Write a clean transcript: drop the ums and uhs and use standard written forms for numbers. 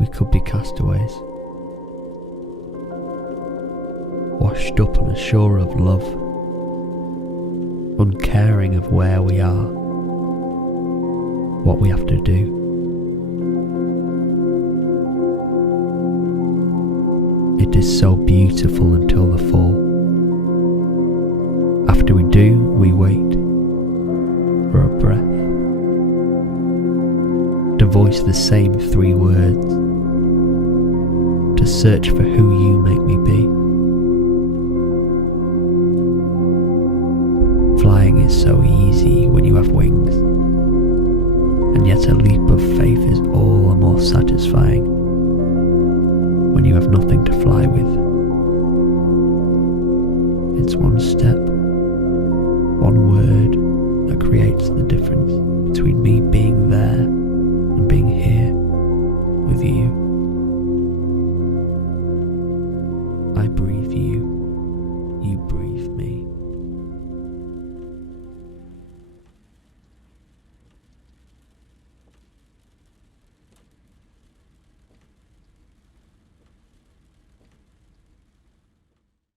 we could be castaways, washed up on a shore of love, uncaring of where we are, what we have to do. It is so beautiful until the fall. After we do, we wait for a breath to voice the same 3 words, to search for who you make me be. Flying is so easy when you have wings, and yet a leap of faith is all the more satisfying when you have nothing to fly with. It's one step, one word that creates the difference between me being there and being here with you.